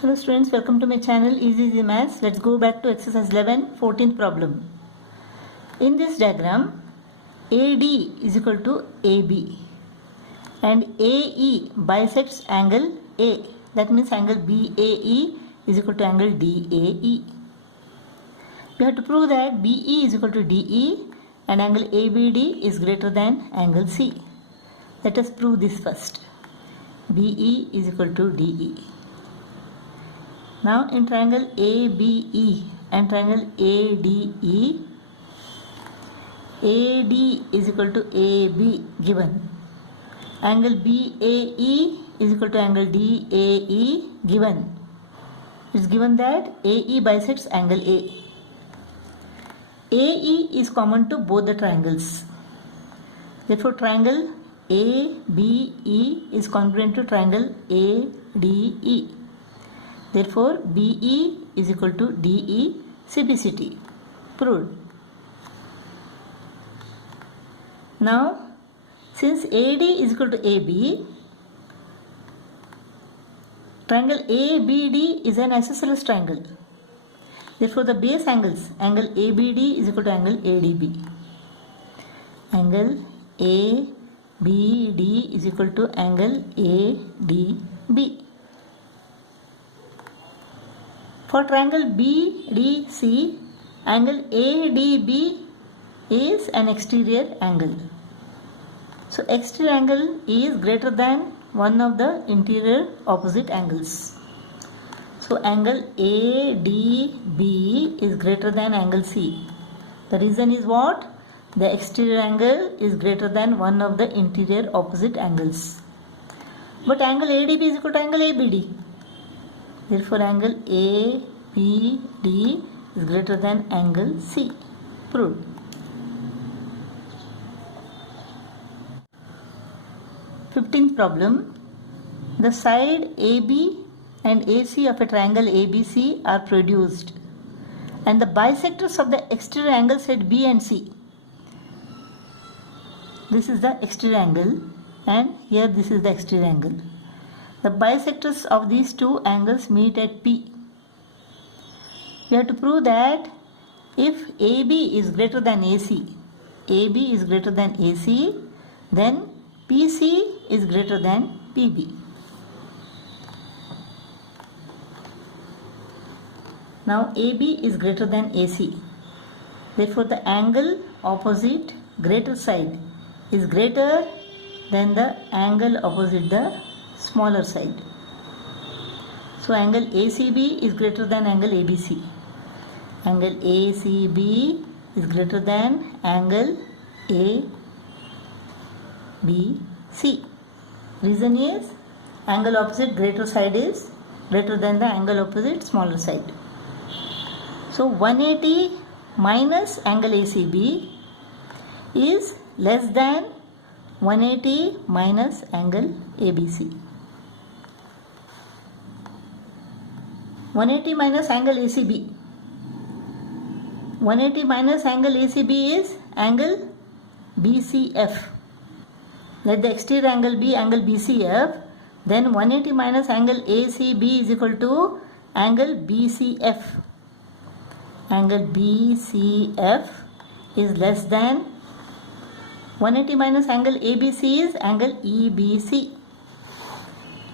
Hello students, welcome to my channel Easy Maths. Let's go back to exercise 11, 14th problem. In this diagram, AD is equal to AB and AE bisects angle A. That means angle BAE is equal to angle DAE. We have to prove that BE is equal to DE and angle ABD is greater than angle C. Let us prove this first. BE is equal to DE. Now in triangle ABE and triangle ADE, AD is equal to AB given. Angle BAE is equal to angle DAE given. It's given that AE bisects angle A. AE is common to both the triangles. Therefore triangle ABE is congruent to triangle ADE. Therefore, BE is equal to DE CBCT. Proved. Now, since AD is equal to AB, triangle ABD is an isosceles triangle. Therefore, the base angles, angle ABD is equal to angle ADB. Angle ABD is equal to angle ADB. For triangle BDC, angle ADB is an exterior angle. So exterior angle is greater than one of the interior opposite angles. So angle ADB is greater than angle C. The reason is what? The exterior angle is greater than one of the interior opposite angles. But angle ADB is equal to angle ABD. Therefore, angle ABD is greater than angle C. Proved. Fifteenth problem. The side AB and AC of a triangle ABC are produced, and the bisectors of the exterior angles at B and C. This is the exterior angle, and here this is the exterior angle. The bisectors of these two angles meet at P. We have to prove that if AB is greater than AC, AB is greater than AC, then PC is greater than PB. Now AB is greater than AC. Therefore, the angle opposite greater side is greater than the angle opposite the smaller side. So angle ACB is greater than angle ABC. Angle ACB is greater than angle ABC. Reason is angle opposite greater side is greater than the angle opposite smaller side. So 180 minus angle ACB is less than 180 minus angle ABC. 180 minus angle ACB. 180 minus angle ACB is angle BCF. Let the exterior angle be angle BCF. Then 180 minus angle ACB is equal to angle BCF. Angle BCF is less than 180 minus angle ABC is angle EBC.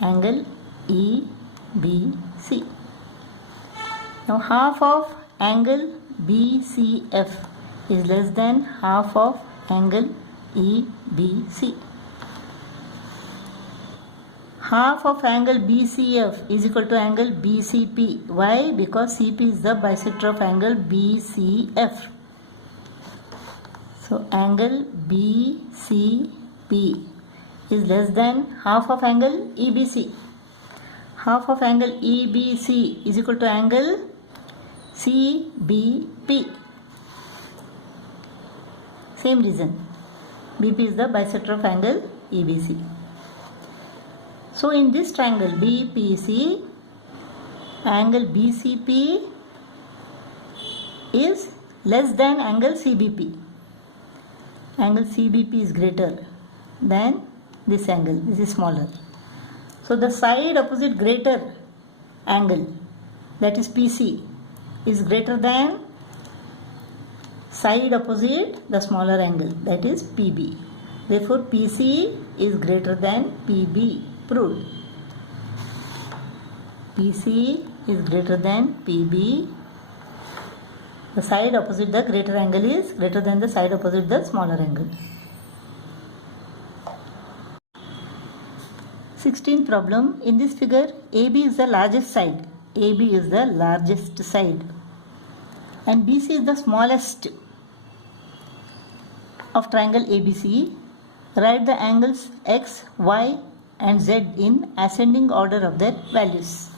Angle EBC. Now half of angle BCF is less than half of angle EBC. Half of angle BCF is equal to angle BCP. Why? Because CP is the bisector of angle BCF. So angle BCP is less than half of angle EBC. Half of angle EBC is equal to angle CBP. Same reason. BP is the bisector of angle EBC. So in this triangle BPC, angle BCP is less than angle CBP. Angle CBP is greater than this angle. This is smaller. So the side opposite greater angle, that is PC, is greater than side opposite the smaller angle, that is PB. Therefore PC is greater than PB. Proved. PC is greater than PB. The side opposite the greater angle is greater than the side opposite the smaller angle. 16th problem. In this figure, AB is the largest side. AB is the largest side and BC is the smallest of triangle ABC. Write the angles X, Y and Z in ascending order of their values.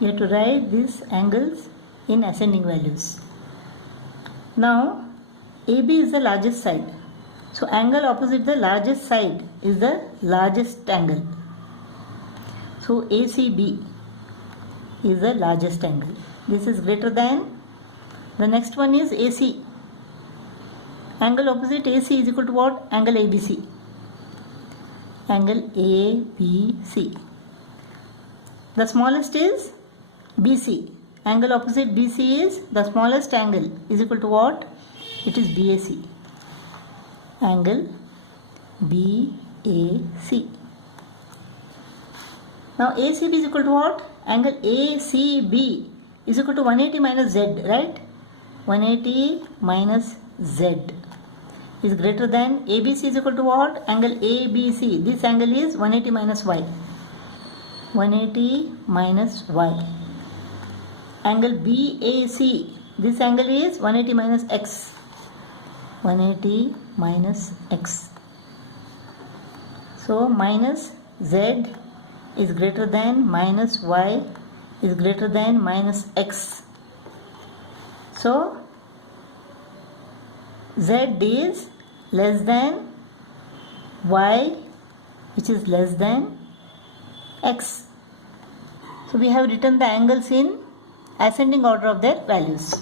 You have to write these angles in ascending values. Now AB is the largest side. So angle opposite the largest side is the largest angle. So ACB is the largest angle. This is greater than, the next one is AC. Angle opposite AC is equal to what? Angle ABC. Angle ABC. The smallest is BC. Angle opposite BC is the smallest angle is equal to what? It is BAC. Angle BAC. Now ACB is equal to what? Angle ACB is equal to 180 minus Z, right? 180 minus Z is greater than, ABC is equal to what? Angle ABC. This angle is 180 minus Y. 180 minus Y. Angle BAC. This angle is 180 minus X. 180 minus X. So minus Z is greater than minus Y is greater than minus X. So Z is less than Y, which is less than X. So we have written the angles in ascending order of their values.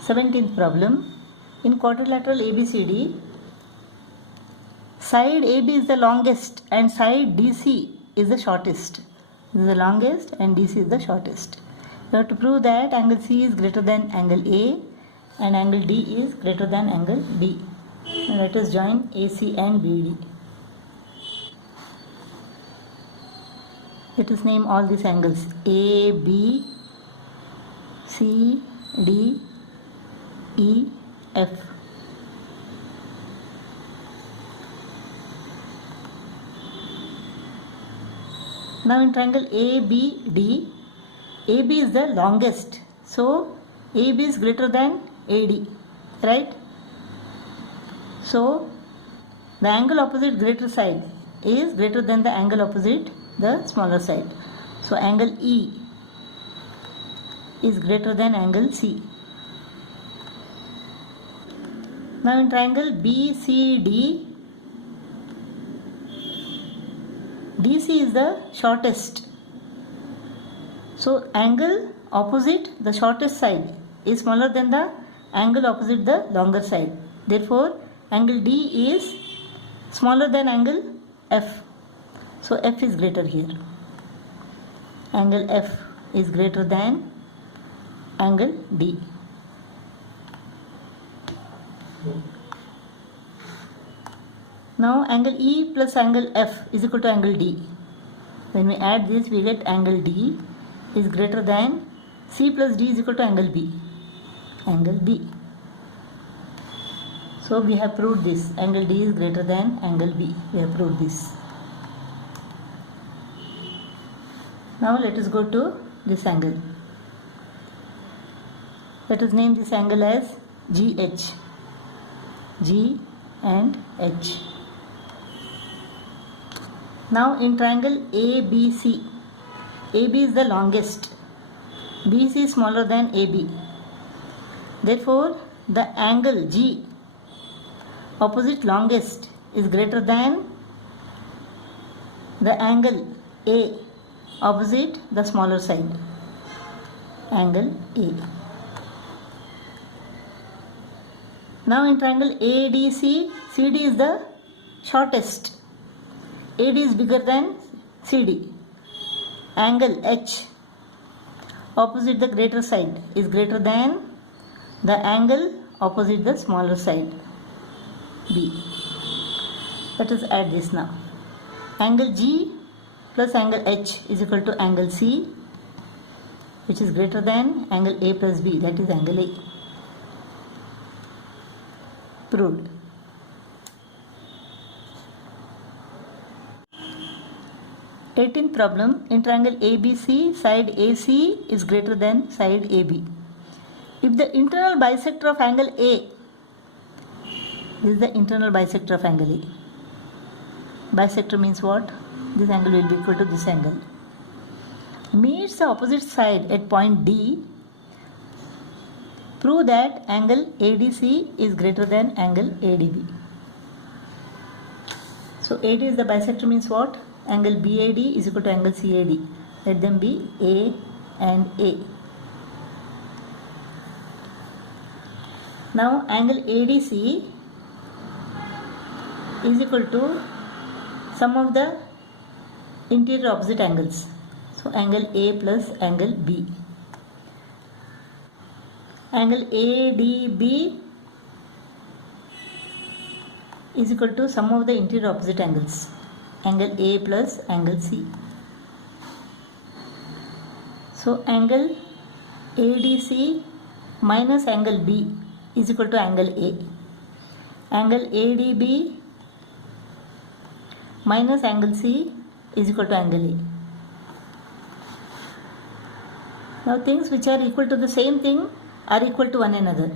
Seventeenth problem. In quadrilateral ABCD, side AB is the longest and side DC is the shortest. This is the longest and DC is the shortest. You have to prove that angle C is greater than angle A and angle D is greater than angle B. Now let us join AC and BD. Let us name all these angles A, B, C, D, E, F. Now in triangle ABD, AB is the longest. So AB is greater than AD, right? So the angle opposite greater side is greater than the angle opposite the smaller side. So angle E is greater than angle C. Now in triangle BCD, DC is the shortest. So angle opposite the shortest side is smaller than the angle opposite the longer side. Therefore angle D is smaller than angle F. So F is greater here. Angle F is greater than angle D. Now angle E plus angle F is equal to angle D. When we add this, we get angle D is greater than C plus D is equal to angle B. Angle B. So we have proved this. Angle D is greater than angle B. We have proved this. Now let us go to this angle. Let us name this angle as GH. G and H. Now in triangle ABC, AB is the longest, BC is smaller than AB. Therefore the angle G opposite longest is greater than the angle A opposite the smaller side. Angle A. Now in triangle ADC, CD is the shortest. AD is bigger than CD. Angle H opposite the greater side is greater than the angle opposite the smaller side, B. Let us add this now. Angle G plus angle H is equal to angle C, which is greater than angle A plus B, that is angle A. Proved. Eighteenth problem. In triangle ABC, side AC is greater than side AB. If the internal bisector of angle A, this is the internal bisector of angle A. Bisector means what? This angle will be equal to this angle. Meets the opposite side at point D. Prove that angle ADC is greater than angle ADB. So AD is the bisector means what? Angle BAD is equal to angle CAD. Let them be A and A. Now angle ADC is equal to sum of the interior opposite angles. So angle A plus angle B. Angle ADB is equal to sum of the interior opposite angles. Angle A plus angle C. So angle ADC minus angle B is equal to angle A. Angle ADB minus angle C is equal to angle A. Now things which are equal to the same thing are equal to one another.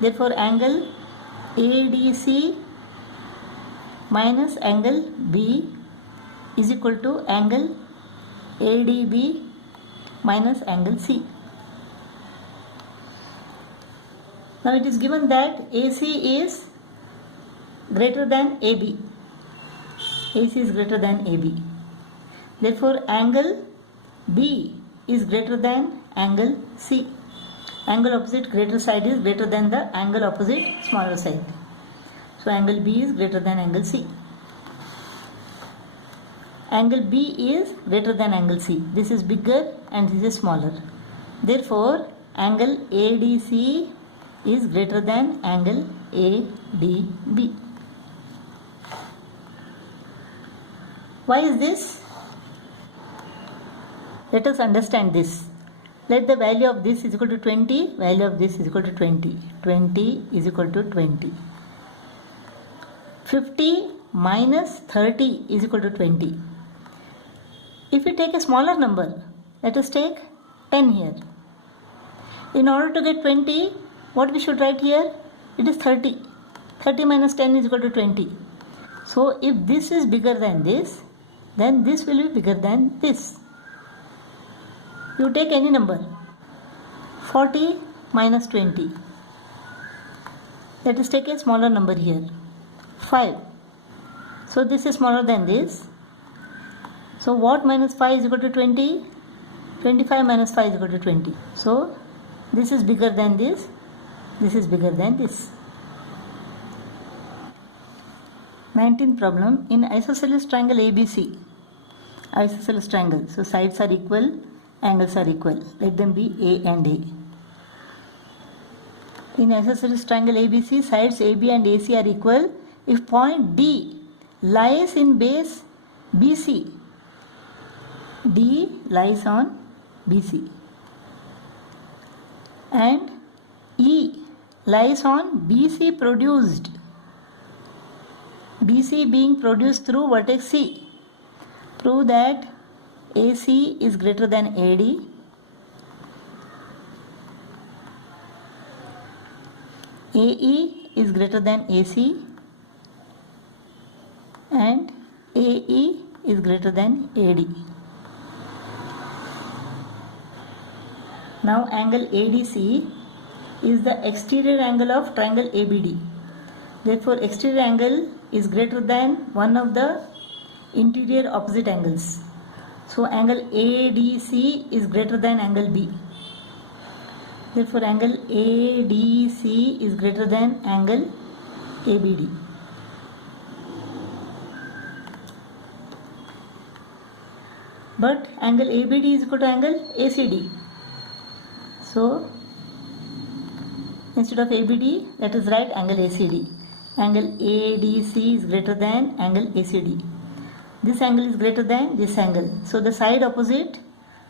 Therefore angle ADC minus angle B is equal to angle ADB minus angle C. Now it is given that AC is greater than AB. AC is greater than AB. Therefore angle B is greater than angle C. Angle opposite greater side is greater than the angle opposite smaller side. So angle B is greater than angle C. Angle B is greater than angle C. This is bigger and this is smaller. Therefore angle ADC is greater than angle ADB. Why is this? Let us understand this. Let the value of this is equal to 20, value of this is equal to 20. 20 is equal to 20. 50 minus 30 is equal to 20. If we take a smaller number, let us take 10 here. In order to get 20, what we should write here? It is 30. 30 minus 10 is equal to 20. So if this is bigger than this, then this will be bigger than this. You take any number. 40 minus 20. Let us take a smaller number here. 5. So this is smaller than this. So what minus 5 is equal to 20? 25 minus 5 is equal to 20. So this is bigger than this. This is bigger than this. 19th problem. In isosceles triangle ABC. Isosceles triangle. So sides are equal, angles are equal. Let them be A and A. In isosceles triangle ABC, sides AB and AC are equal if point D lies in base BC. D lies on BC. And E lies on BC produced. BC being produced through vertex C. Prove that AC is greater than AD. AE is greater than AC. And AE is greater than AD. Now angle ADC is the exterior angle of triangle ABD. Therefore exterior angle is greater than one of the interior opposite angles. So angle ADC is greater than angle B. Therefore, angle ADC is greater than angle ABD. But angle ABD is equal to angle ACD. So, instead of ABD, let us write angle ACD. Angle ADC is greater than angle ACD. This angle is greater than this angle. So, the side opposite,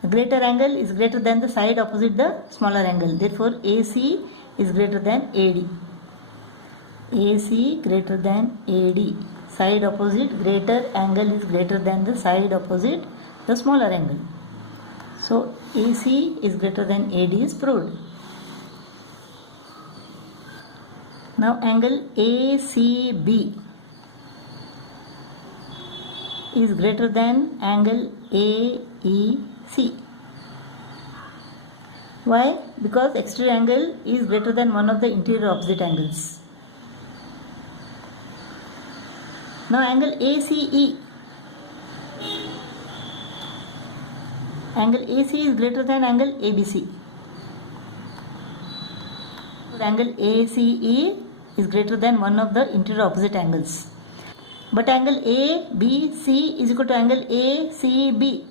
the greater angle is greater than the side opposite the smaller angle. Therefore, AC is greater than AD. AC greater than AD. Side opposite greater angle is greater than the side opposite the smaller angle. So, AC is greater than AD is proved. Now, angle ACB is greater than angle AEC. Why? Because exterior angle is greater than one of the interior opposite angles. Now, angle ACE. Angle AC is greater than angle ABC. Angle ACE is greater than one of the interior opposite angles. But angle ABC is equal to angle ACB,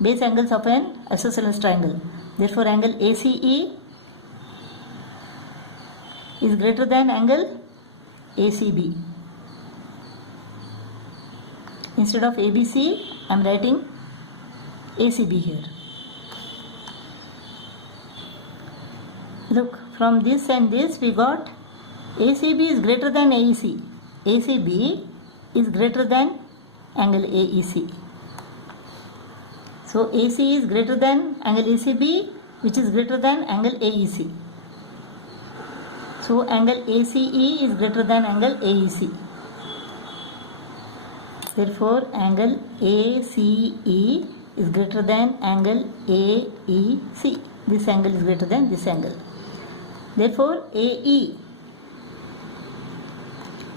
base angles of an isosceles triangle. Therefore, angle ACE is greater than angle ACB. Instead of ABC, I am writing ACB here. Look, from this and this we got ACB is greater than AEC. ACB is greater than angle AEC. So, AC is greater than angle ACB, which is greater than angle AEC. So, angle ACE is greater than angle AEC. Therefore, angle ACE is greater than angle AEC. This angle is greater than this angle. Therefore, AE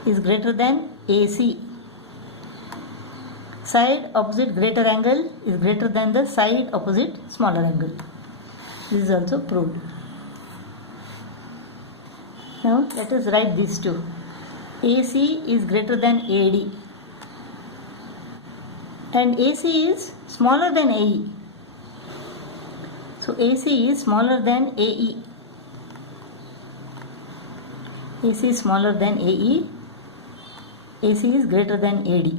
is greater than AC. Side opposite greater angle is greater than the side opposite smaller angle. This is also proved. Now, let us write these two. AC is greater than AD. And AC is smaller than AE. So, AC is smaller than AE. AC is smaller than AE. AC is greater than AD.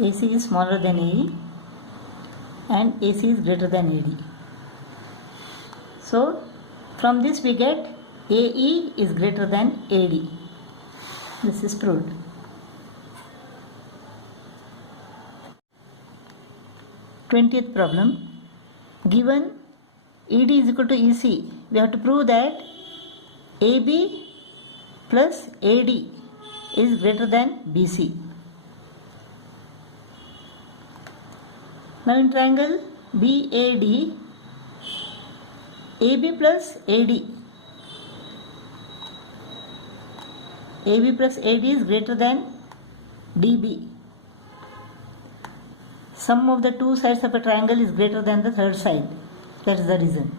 AC is smaller than AE and AC is greater than AD. So, from this we get AE is greater than AD. This is proved. Twentieth problem. Given ED is equal to EC, we have to prove that AB plus AD is greater than BC. Now, in triangle BAD, AB plus AD, AB plus AD is greater than DB. Sum of the two sides of a triangle is greater than the third side. That is the reason.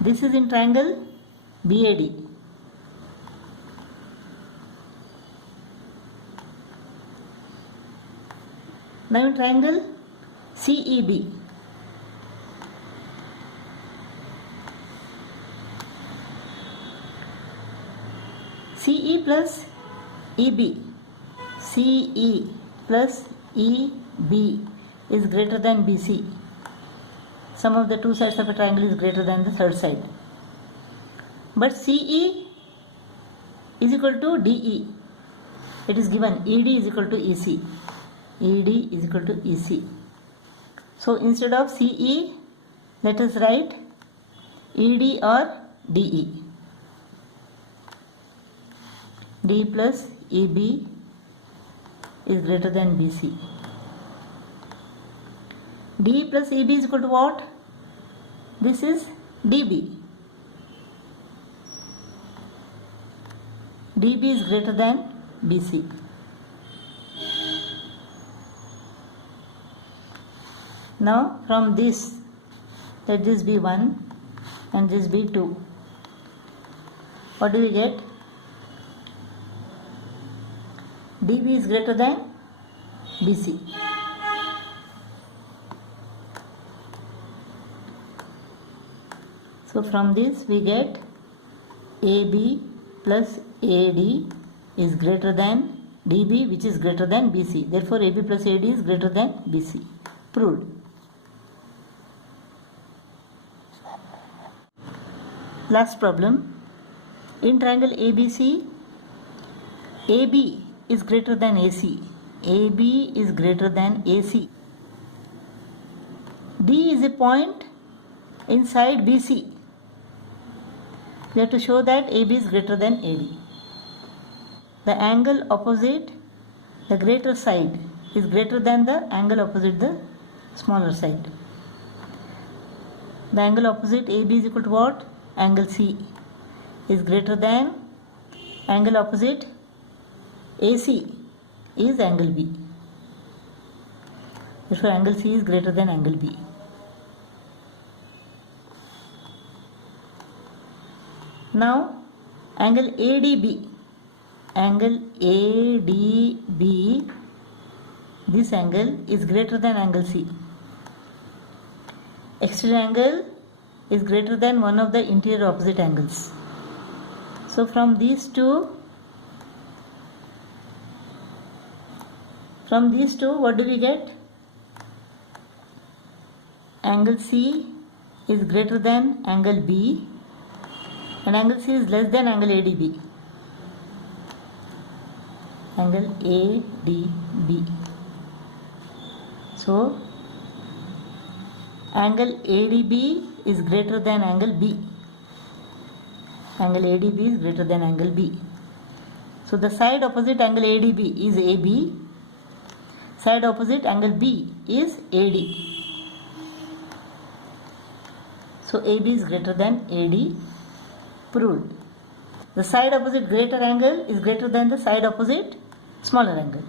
This is in triangle BAD. Now, in triangle CEB, CE plus EB, CE plus EB is greater than BC. Sum of the two sides of a triangle is greater than the third side. But CE is equal to DE. It is given ED is equal to EC. ED is equal to EC. So, instead of CE, let us write ED or DE. D plus EB is greater than BC. D plus EB is equal to what? This is DB. DB is greater than BC. Now from this, let this be 1 and this be 2. What do we get? DB is greater than BC. So from this we get AB plus AD is greater than DB, which is greater than BC. Therefore AB plus AD is greater than BC. Proved. Last problem. In triangle ABC, AB is greater than AC. AB is greater than AC. D is a point inside BC. We have to show that AB is greater than AD. The angle opposite the greater side is greater than the angle opposite the smaller side. The angle opposite AB is equal to what? Angle C is greater than angle opposite AC is angle B. Therefore angle C is greater than angle B. Now angle ADB, this angle is greater than angle C. Exterior angle is greater than one of the interior opposite angles. So from these two, what do we get? Angle C is greater than angle B and angle C is less than angle ADB. Angle ADB. So angle ADB is greater than angle B. Angle ADB is greater than angle B. So the side opposite angle ADB is AB. Side opposite angle B is AD. So AB is greater than AD. Proved. The side opposite greater angle is greater than the side opposite smaller angle.